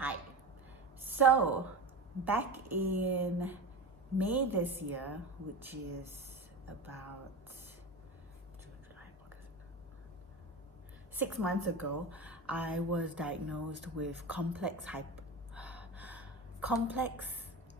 Hi. So, back in May this year, which is about 6 months ago, I was diagnosed with complex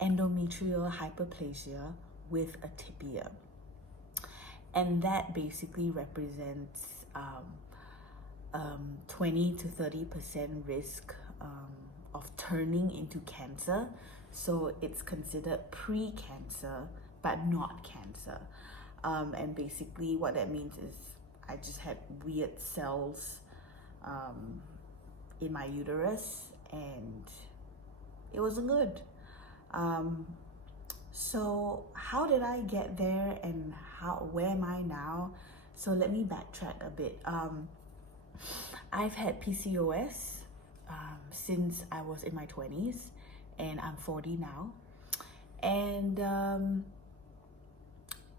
endometrial hyperplasia with Atypia. And that basically represents 20 to 30% risk of turning into cancer. So it's considered pre-cancer, but not cancer. And basically what that means is I just had weird cells in my uterus and it wasn't good. So how did I get there and where am I now? So let me backtrack a bit. I've had PCOS since I was in my 20s and I'm 40 now. And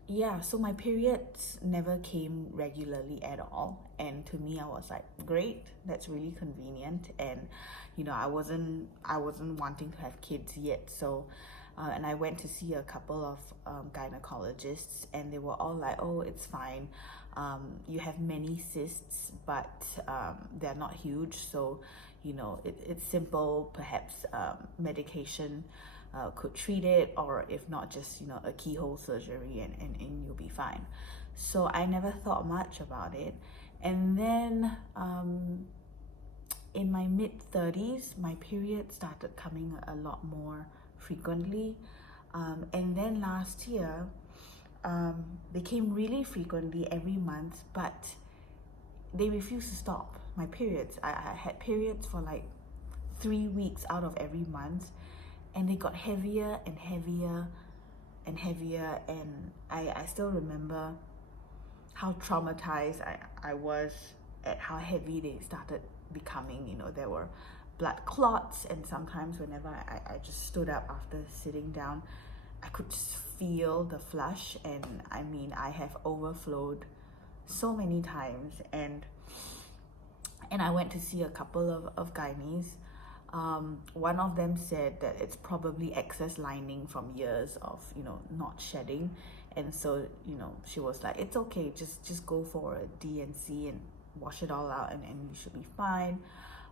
yeah, so my periods never came regularly at all. And to me, I was like, great, that's really convenient. And you know, I wasn't wanting to have kids yet. So and I went to see a couple of gynecologists and they were all like, oh, it's fine. You have many cysts, but they're not huge. So, you know, it's simple. Perhaps medication could treat it, or if not, just, you know, a keyhole surgery and you'll be fine. So I never thought much about it. And then in my mid-30s, my period started coming a lot more frequently. And then last year, they came really frequently every month, but they refused to stop. My periods, I had periods for like 3 weeks out of every month, and they got heavier and heavier and heavier. And I still remember how traumatized I was at how heavy they started becoming. You know, there were blood clots, and sometimes whenever I just stood up after sitting down, I could just feel the flush. And I mean, I have overflowed so many times, and I went to see a couple of gynaes. One of them said that it's probably excess lining from years of, you know, not shedding. And so, you know, she was like, it's okay, just go for a D&C and wash it all out and you should be fine.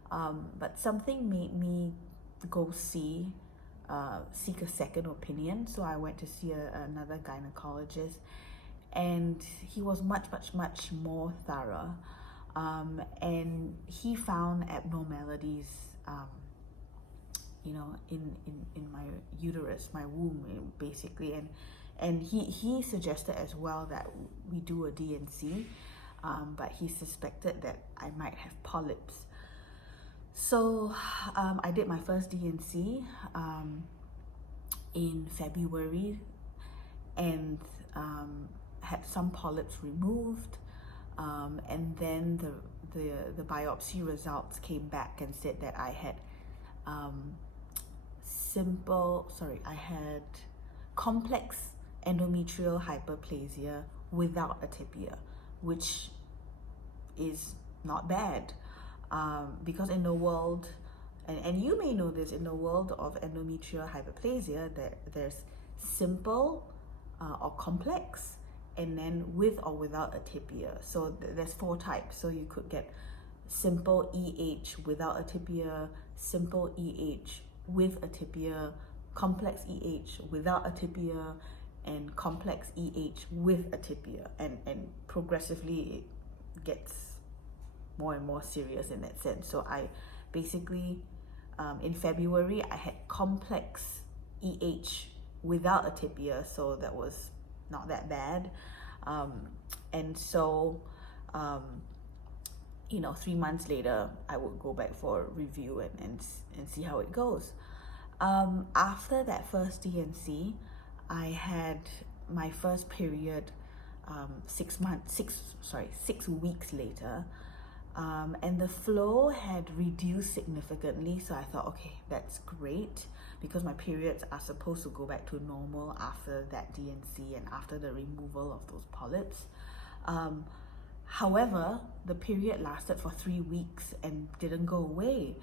But something made me go seek a second opinion. So I went to see another gynecologist, and he was much more thorough. And he found abnormalities, you know, in my uterus, my womb, basically. And he suggested as well that we do a D&C, but he suspected that I might have polyps. So I did my first D&C in February, and had some polyps removed. And then the biopsy results came back and said that I had I had complex endometrial hyperplasia without Atypia, which is not bad. Because in the world, and you may know this, in the world of endometrial hyperplasia, there's simple or complex, and then with or without Atypia. So there's 4 types. So you could get simple EH without Atypia, simple EH with Atypia, complex EH without Atypia, and complex EH with Atypia. And progressively it gets more and more serious in that sense. So I basically, in February, I had complex EH without Atypia, so that was not that bad. And so, you know, 3 months later, I would go back for a review and see how it goes. After that first D&C, I had my first period 6 weeks later. And the flow had reduced significantly. So I thought, okay, that's great, because my periods are supposed to go back to normal after that D&C and after the removal of those polyps. However, the period lasted for 3 weeks and didn't go away.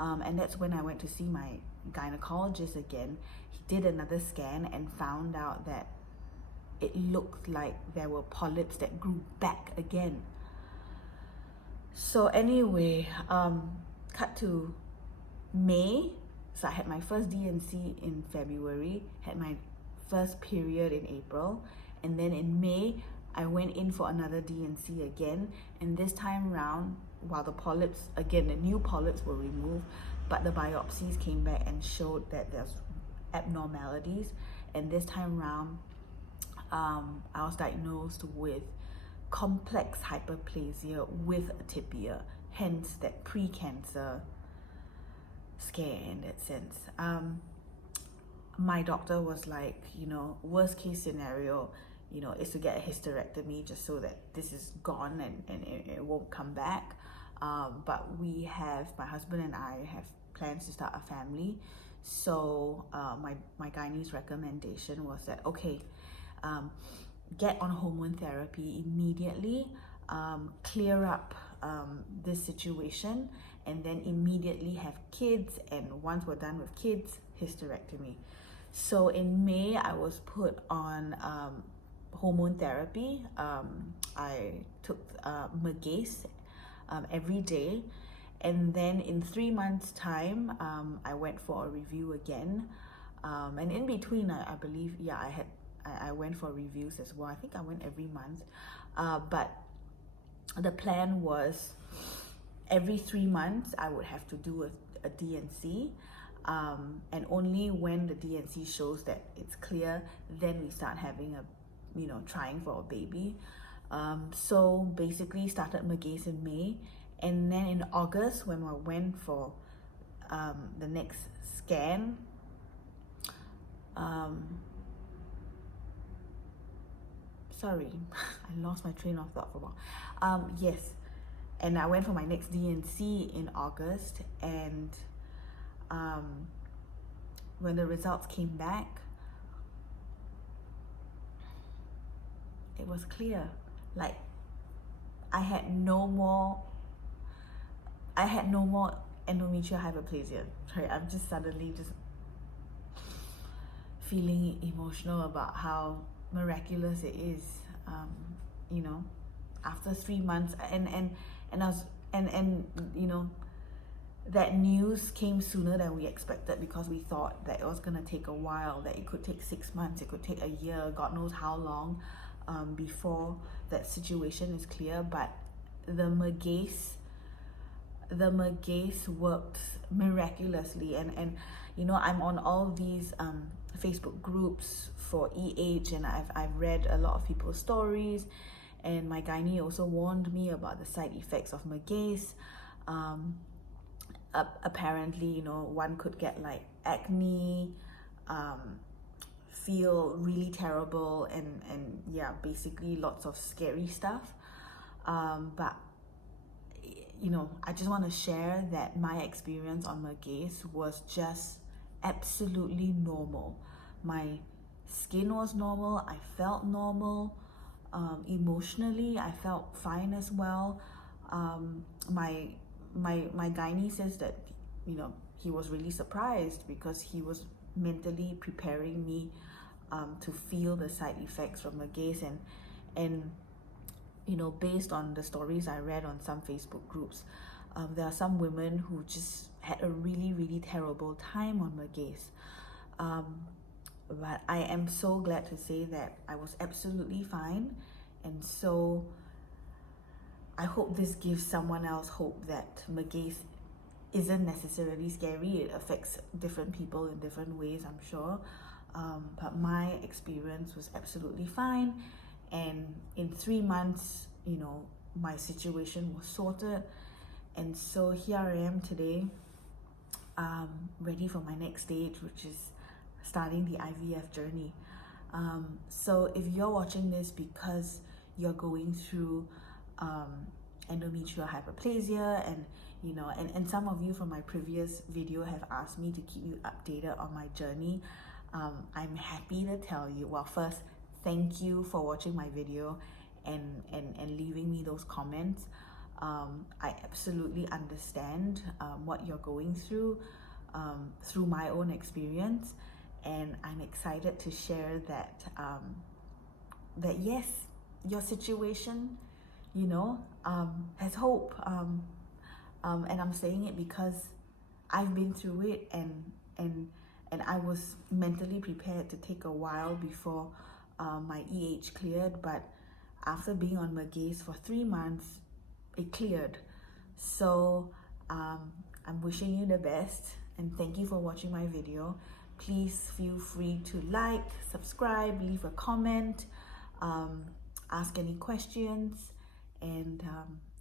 And that's when I went to see my gynecologist again. He did another scan and found out that it looked like there were polyps that grew back again. So anyway, cut to May. So I had my first D&C in February, had my first period in April, and then in May I went in for another D&C again, and this time round, while the polyps, again the new polyps were removed, but the biopsies came back and showed that there's abnormalities, and this time round I was diagnosed with complex hyperplasia with Atypia, hence that pre-cancer scare in that sense. My doctor was like, worst case scenario, is to get a hysterectomy just so that this is gone and it won't come back. But my husband and I have plans to start a family. So my gynae's recommendation was that, okay, get on hormone therapy immediately, clear up this situation, and then immediately have kids, and once we're done with kids, hysterectomy. So in May, I was put on hormone therapy. I took Megace every day, and then in 3 months' time, I went for a review again, and in between, I believe, I went for reviews as well. I think I went every month, but the plan was every 3 months I would have to do a D&C, and only when the D&C shows that it's clear, then we start having trying for a baby. So basically started Megace in May, and then in August when I went for the next scan, sorry, I lost my train of thought for a while. Yes, and I went for my next D&C in August, and when the results came back, it was clear. Like, I had no more endometrial hyperplasia. Sorry, I'm just suddenly just feeling emotional about how miraculous it is. After 3 months, and that news came sooner than we expected, because we thought that it was gonna take a while, that it could take 6 months, it could take a year, God knows how long, before that situation is clear. But the Megace worked miraculously, and I'm on all these Facebook groups for EH, and I've read a lot of people's stories, and my gynae also warned me about the side effects of Megace. Apparently, one could get like acne, feel really terrible, and yeah, basically lots of scary stuff. But I just want to share that my experience on Megace was just absolutely normal. My skin was normal, I felt normal, emotionally I felt fine as well. My gynae says that he was really surprised, because he was mentally preparing me to feel the side effects from Megace, and based on the stories I read on some Facebook groups, there are some women who just had a really, really terrible time on Megace. But I am so glad to say that I was absolutely fine, and so I hope this gives someone else hope that Megace isn't necessarily scary. It affects different people in different ways, I'm sure. But my experience was absolutely fine, and in 3 months, my situation was sorted, and so here I am today, ready for my next stage, which is starting the IVF journey. So if you're watching this because you're going through endometrial hyperplasia, and some of you from my previous video have asked me to keep you updated on my journey, I'm happy to tell you, well, first, thank you for watching my video and leaving me those comments. I absolutely understand what you're going through my own experience, and I'm excited to share that that yes, your situation, has hope. And I'm saying it because I've been through it, and I was mentally prepared to take a while before my EH cleared, but after being on Mergaze for 3 months, it cleared. So I'm wishing you the best, and thank you for watching my video. Please feel free to like, subscribe, leave a comment, ask any questions, and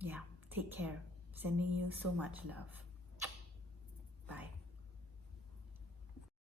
yeah, take care. Sending you so much love.